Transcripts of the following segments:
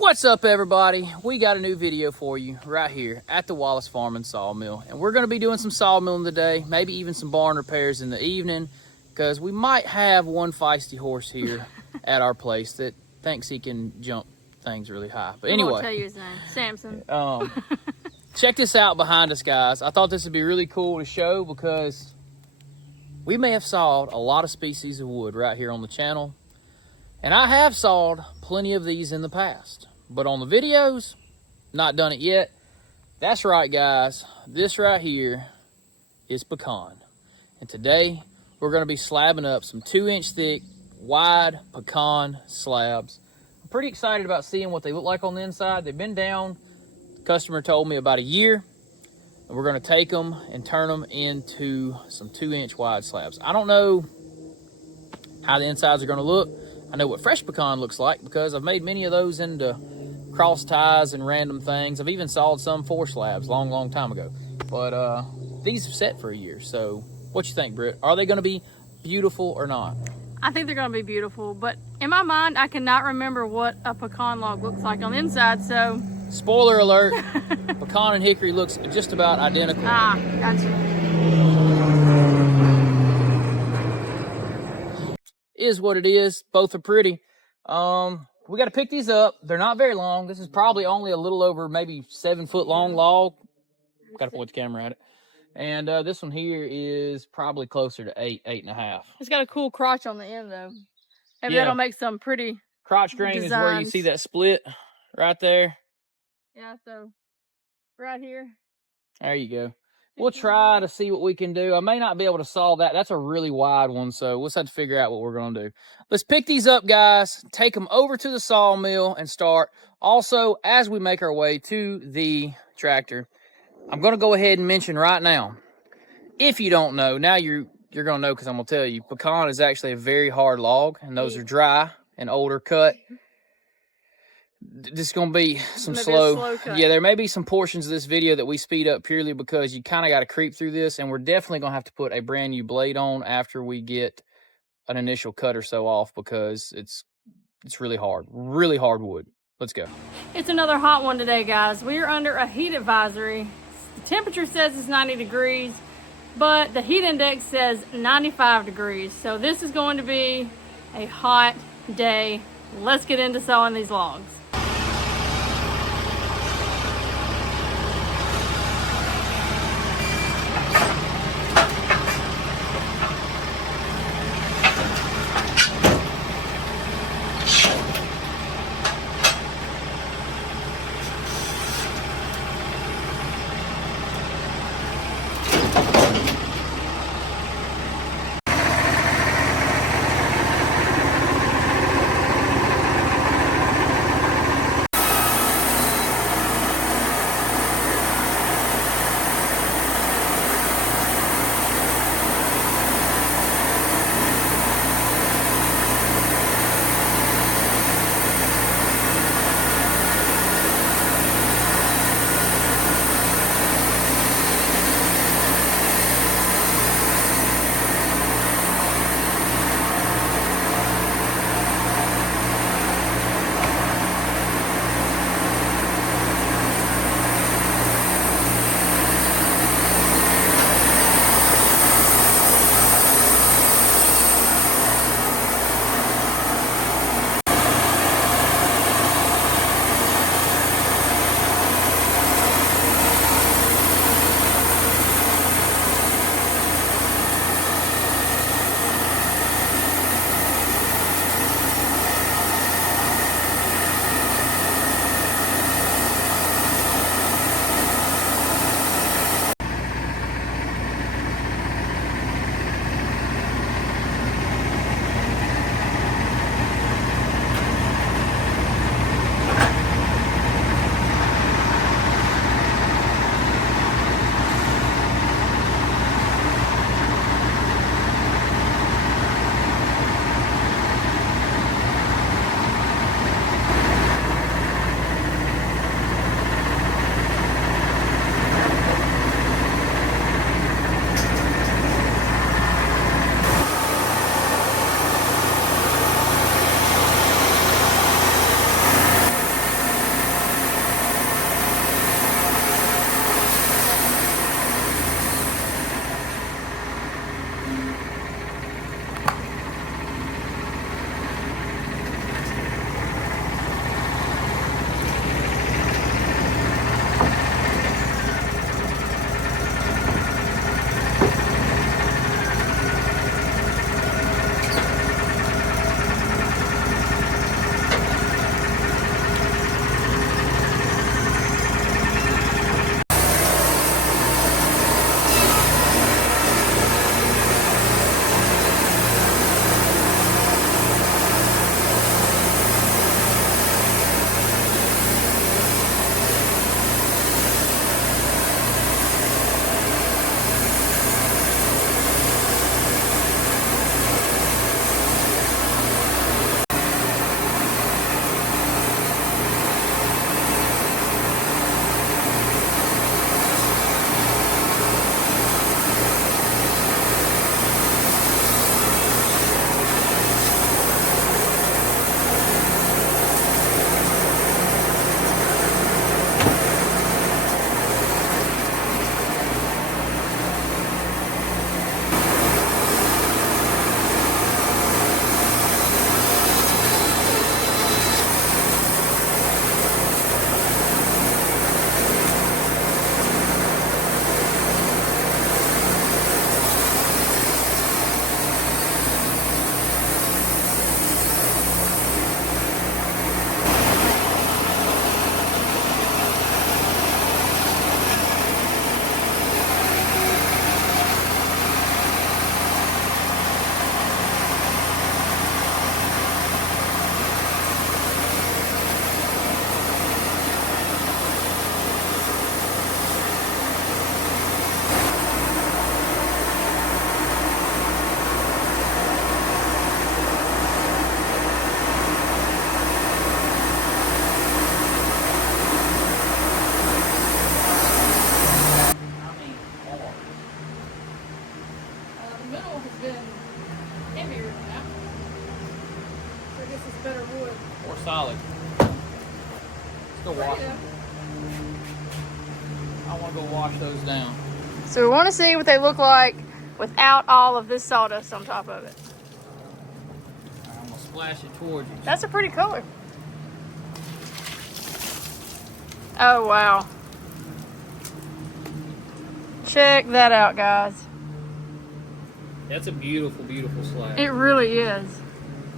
What's up, everybody? We got a new video for you right here at the Wallace Farm and Sawmill, and we're going to be doing some sawmilling today, maybe even some barn repairs in the evening, because we might have one feisty horse here at our place that thinks he can jump things really high. But anyway, I'll tell you his name, Samson. Check this out behind us, guys. I thought this would be really cool to show because we may have sawed a lot of species of wood right here on the channel, and I have sawed plenty of these in the past. But on the videos, not done it yet. That's right, guys. This right here is pecan. And today, we're going to be slabbing up some 2-inch thick, wide pecan slabs. I'm pretty excited about seeing what they look like on the inside. They've been down, the customer told me, about a year. And we're going to take them and turn them into some 2-inch wide slabs. I don't know how the insides are going to look. I know what fresh pecan looks like because I've made many of those into cross ties and random things. I've even sawed some 4 slabs long time ago. But these have set for a year. So what you think, Britt? Are they going to be beautiful or not? I think they're going to be beautiful, but in my mind, I cannot remember what a pecan log looks like on the inside, so... Spoiler alert, pecan and hickory looks just about identical. Ah, gotcha. Is what it is. Both are pretty. We got to pick these up. They're not very long. This is probably only a little over maybe 7 foot long log. Got to point the camera at it. And this one here is probably closer to 8.5. It's got a cool crotch on the end, though. Maybe that'll make some pretty crotch grain designs. Is where you see that split right there. Yeah, so right here. There you go. We'll try to see what we can do. I may not be able to saw that. That's a really wide one, so we'll just have to figure out what we're going to do. Let's pick these up, guys, take them over to the sawmill and start. Also, as we make our way to the tractor, I'm going to go ahead and mention right now, if you don't know, now you're going to know because I'm going to tell you, pecan is actually a very hard log, and those are dry and older cut. This is going to be some slow cut. Yeah, there may be some portions of this video that we speed up purely because you kind of got to creep through this, and we're definitely going to have to put a brand new blade on after we get an initial cut or so off because it's really hard wood. Let's go. It's another hot one today, guys. We are under a heat advisory. The temperature says it's 90 degrees, but the heat index says 95 degrees. So this is going to be a hot day. Let's get into sawing these logs. Let's go wash them. I want to go wash those down. So we want to see what they look like without all of this sawdust on top of it. All right, I'm going to splash it towards you. That's a pretty color. Oh, wow. Check that out, guys. That's a beautiful, beautiful slab. It really is.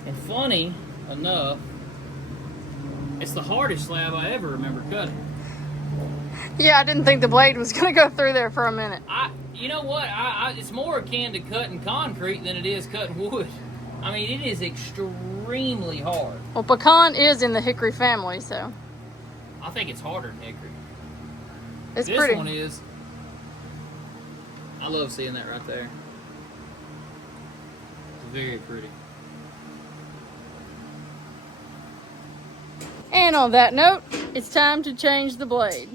And funny enough, it's the hardest slab I ever remember cutting. Yeah, I didn't think the blade was going to go through there for a minute. You know what? It's more akin to cutting concrete than it is cutting wood. I mean, it is extremely hard. Well, pecan is in the hickory family, so. I think it's harder than hickory. It's this pretty. This one is. I love seeing that right there. It's very pretty. And on that note, it's time to change the blade.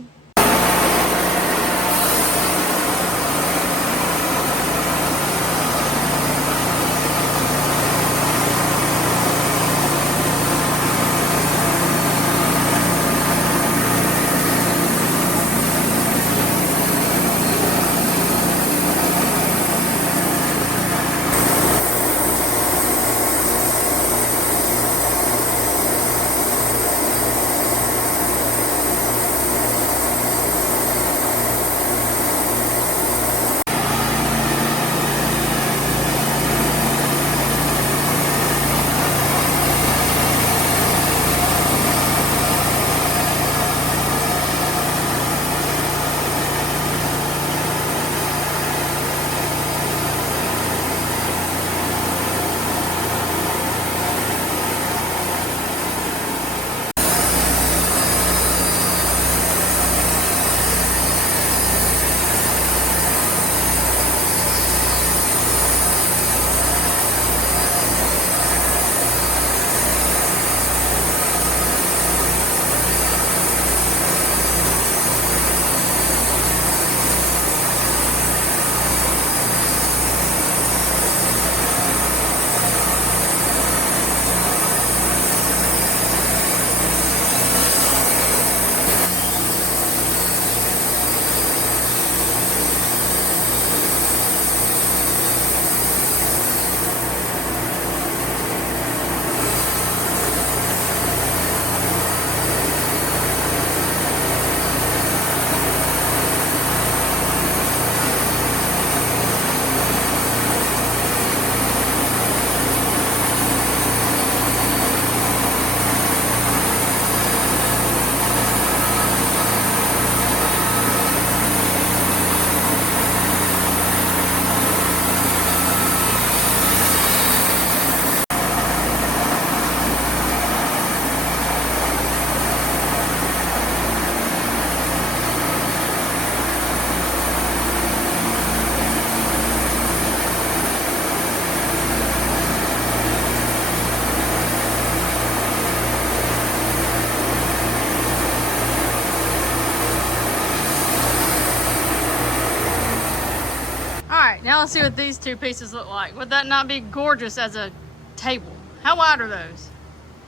Now let's see what these two pieces look like. Would that not be gorgeous as a table? How wide are those?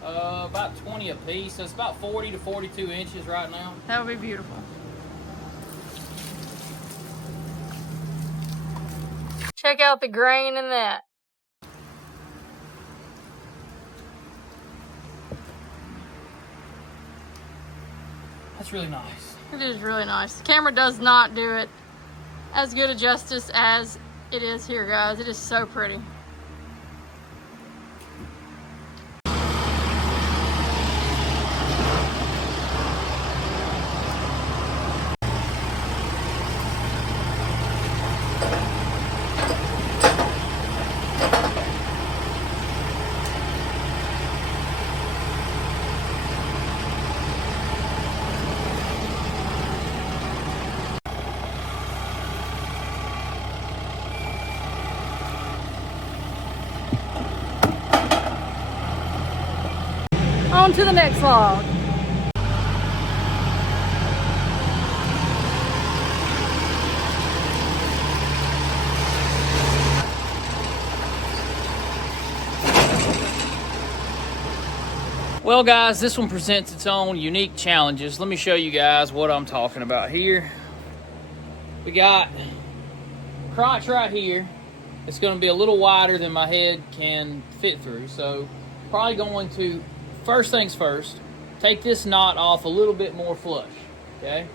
About 20 a piece, so it's about 40 to 42 inches right now. That would be beautiful. Check out the grain in that. That's really nice. It is really nice. The camera does not do it as good a justice as it is here, guys. It is so pretty. On to the next log. Well guys, this one presents its own unique challenges. Let me show you guys what I'm talking about here. We got crotch right here. It's going to be a little wider than my head can fit through. So probably going to, first things first, take this knot off a little bit more flush, okay?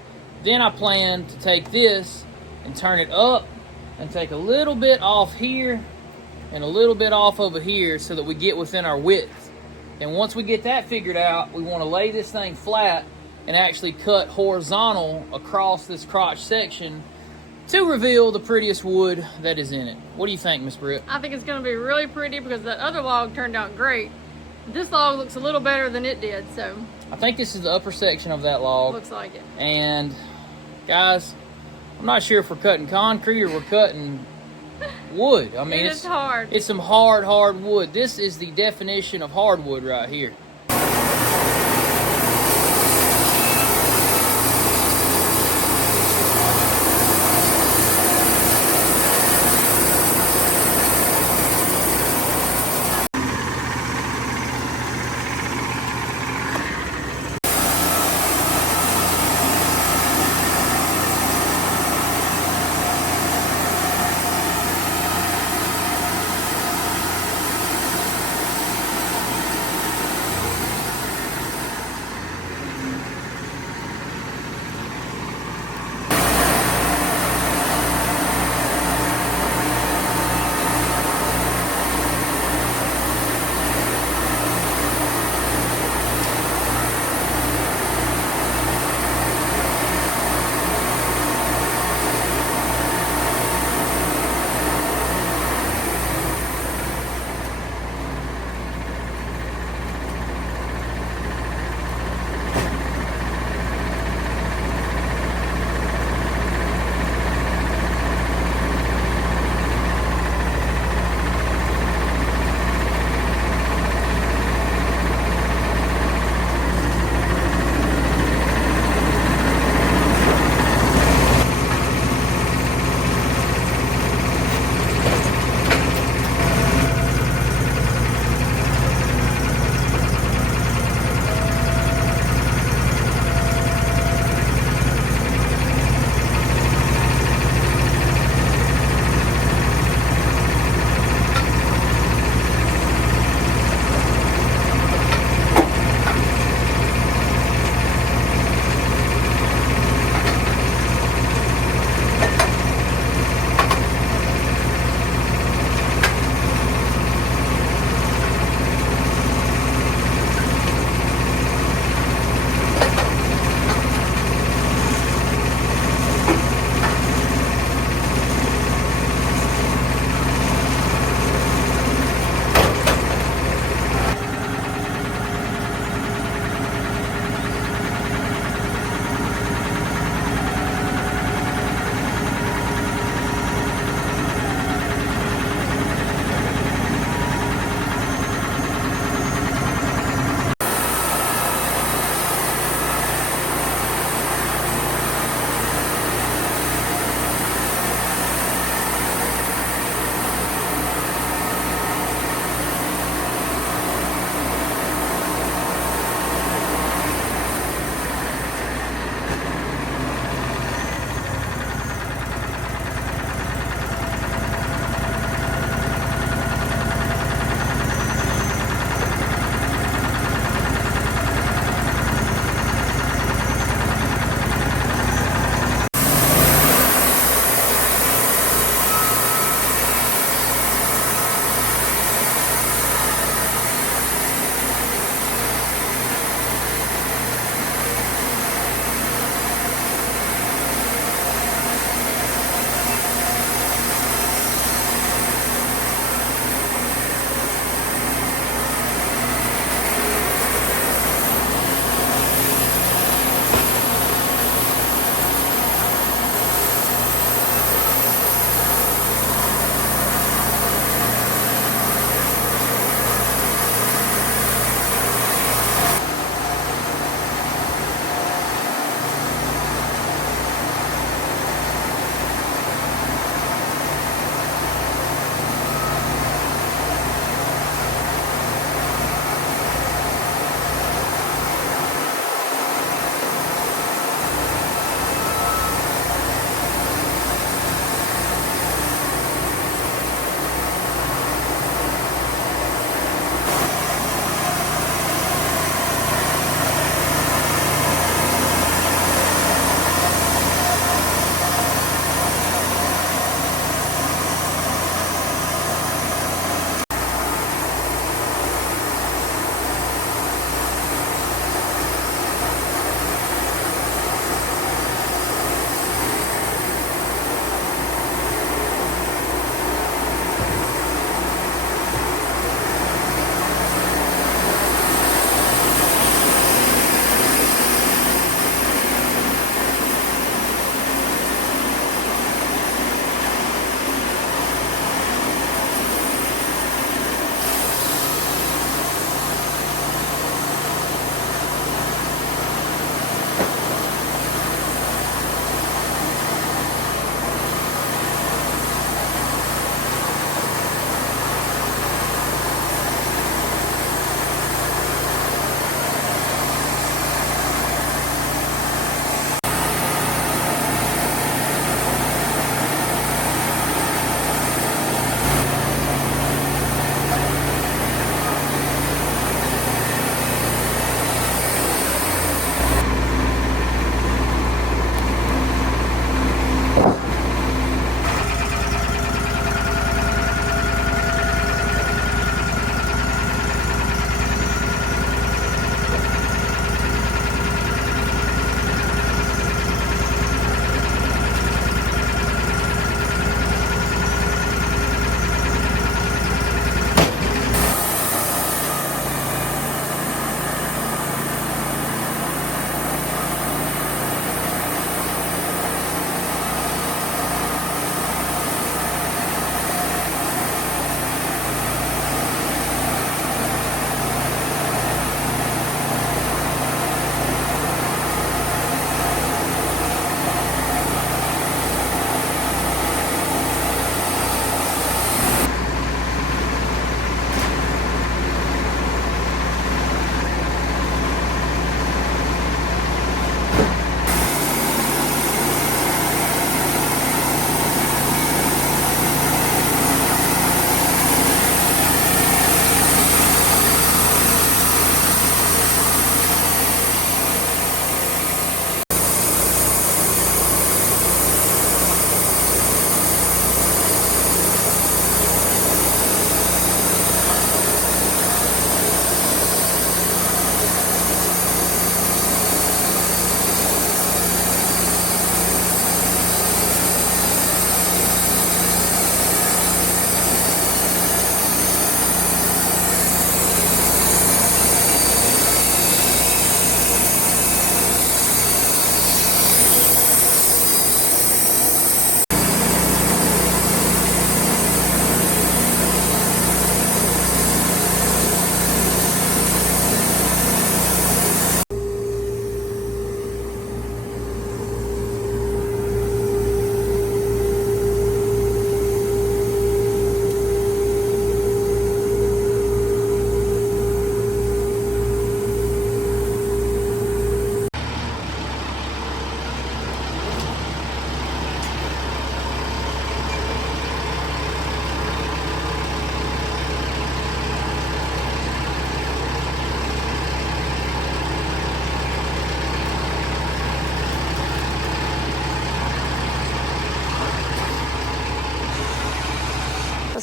Then I plan to take this and turn it up and take a little bit off here and a little bit off over here so that we get within our width. And once we get that figured out, we want to lay this thing flat and actually cut horizontal across this crotch section to reveal the prettiest wood that is in it. What do you think, Miss Britt? I think it's going to be really pretty because that other log turned out great. This log looks a little better than it did, so. I think this is the upper section of that log. Looks like it. And guys, I'm not sure if we're cutting concrete or we're cutting wood. I mean, it's hard. It's some hard wood. This is the definition of hardwood right here.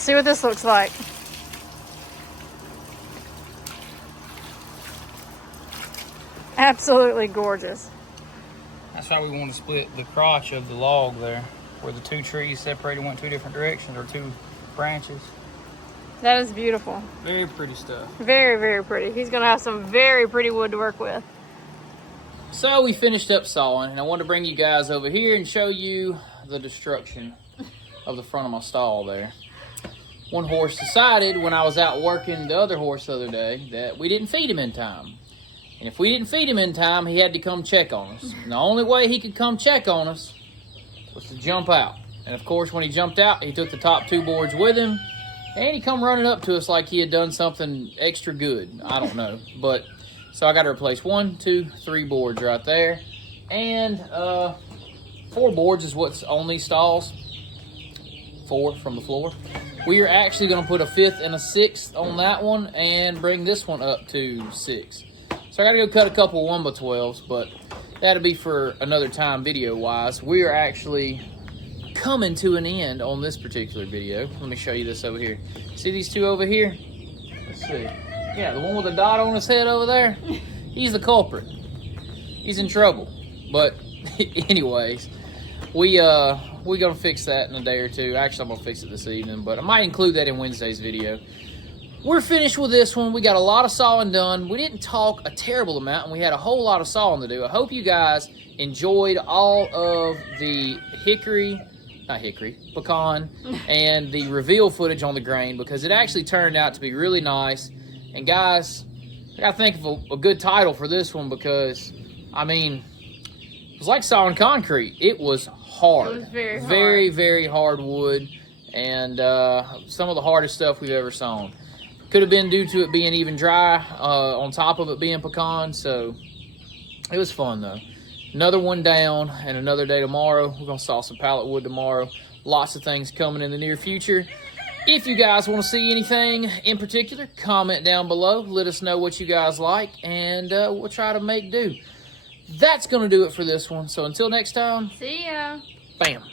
Let's see what this looks like. Absolutely gorgeous. That's why we want to split the crotch of the log there, where the two trees separated, went two different directions, or two branches. That is beautiful. Very pretty stuff. Very, very pretty. He's gonna have some very pretty wood to work with. So we finished up sawing, and I want to bring you guys over here and show you the destruction of the front of my stall there. One horse decided when I was out working the other horse the other day that we didn't feed him in time. And if we didn't feed him in time, he had to come check on us. And the only way he could come check on us was to jump out. And of course, when he jumped out, he took the top two boards with him, and he come running up to us like he had done something extra good. I don't know. But so I got to replace 1, 2, 3 boards right there. And 4 boards is what's on these stalls. 4 from the floor. We are actually going to put a 5th and a 6th on that one and bring this one up to 6. So I got to go cut a couple 1x12s, but that'll be for another time video-wise. We are actually coming to an end on this particular video. Let me show you this over here. See these two over here? Let's see. Yeah, the one with the dot on his head over there, he's the culprit. He's in trouble. But anyways, we're gonna fix that in a day or two. Actually, I'm gonna fix it this evening, but I might include that in Wednesday's video. We're finished with this one. We got a lot of sawing done. We didn't talk a terrible amount, and we had a whole lot of sawing to do. I hope you guys enjoyed all of the pecan, and the reveal footage on the grain, because it actually turned out to be really nice. And guys, I gotta think of a good title for this one, because, I mean, it was like sawing concrete. It was hard. It was very hard. Very, very hard wood, and some of the hardest stuff we've ever sawn. Could have been due to it being even dry, on top of it being pecan, so it was fun though. Another one down, and another day tomorrow. We're gonna saw some pallet wood tomorrow. Lots of things coming in the near future. If you guys want to see anything in particular, comment down below. Let us know what you guys like, and we'll try to make do. That's gonna do it for this one. So until next time, See ya. bam.